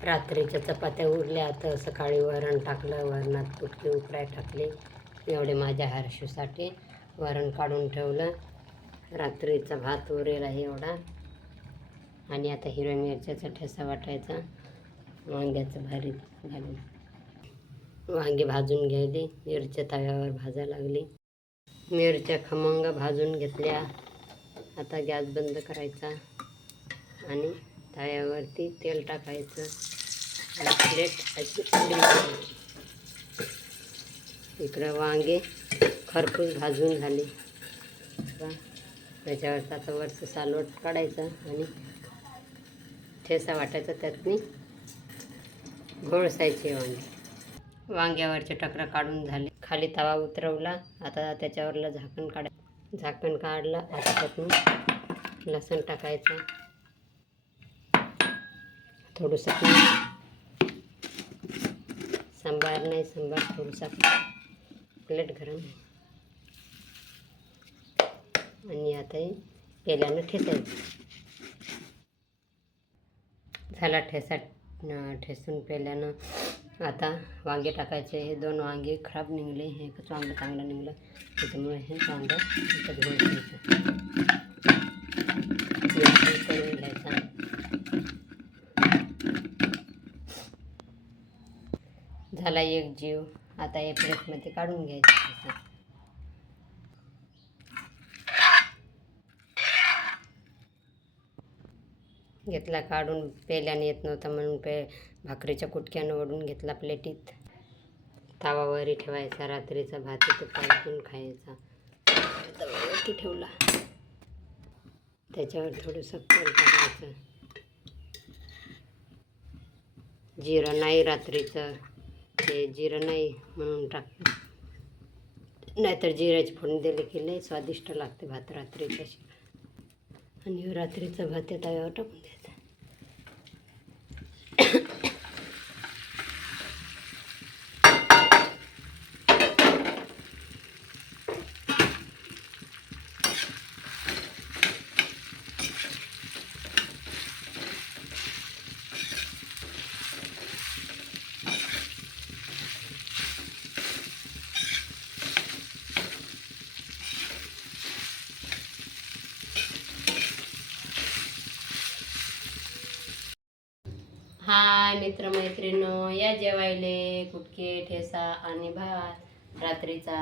रात्रीच्या चपात्या उरल्या तर सकाळी वरण टाकलं वरणात तुटकी उकराय टाकली. एवढे माझ्या हर्षूसाठी वरण काढून ठेवलं. रात्रीचा भात उरेल आहे एवढा. आणि आता हिरव्या मिरच्याचा ठेसा वाटायचा. वांग्याचं भारी घालून वांगी भाजून घ्यायली. मिरच्या तव्यावर भाजा लागली. मिरच्या खमंग भाजून घेतल्या. आता गॅस बंद करायचा. आणि तव्यावरती तेल टाकायचं आणि प्लेट अशी करायची. इकडं वांगे खरपूस भाजून झाले. त्याच्यावरचं आता वरचं सालवट काढायचं आणि ठेसा वाटायचा त्यातनी घोळसायचे वांगे. वांग्यावरचे टकरं काढून झाले. खाली तवा उतरवला आता त्याच्यावरलं झाकण काढ झाकण काढलं आता त्यातून लसूण टाकायचं. थोडंसं सांबार नाही सांबार थोडंसं प्लेट गरम. आणि आता तेलानं पेल्यानं झाला ठेसा ठेसून पेल्यानं आता वांगे टाकायचे. हे दोन वांगे खराब निघले हे एकच वांगं चांगलं निघलं. त्याच्यामुळे हे वांगं त्याच्यात घ्यायचं हे करून घ्यायचा झाला एक जीव. आता हे प्लेटमध्ये काढून घ्यायचं घेतला काढून पेल्याने येत नव्हता म्हणून पे भाकरीच्या कुटक्यानं ओढून घेतला प्लेटीत. तावावरी ठेवायचा रात्रीचा भात तुपातून खायचा. तव्यावरती ठेवला. त्याच्यावर थोडंसं तेल टाकायचं. जिरं नाही रात्रीचं. ते जिरं नाही म्हणून टाकलं नाहीतर जिऱ्याची फोडणी दिली की लई स्वादिष्ट लागते भात रात्रीच्या आणि रात्रीचा भात त्या तव्यावर टाकून द्यायचा. हाय मित्रमैत्रिणींनो या जेवायले कुटके ठेसा आणि भात रात्रीचा.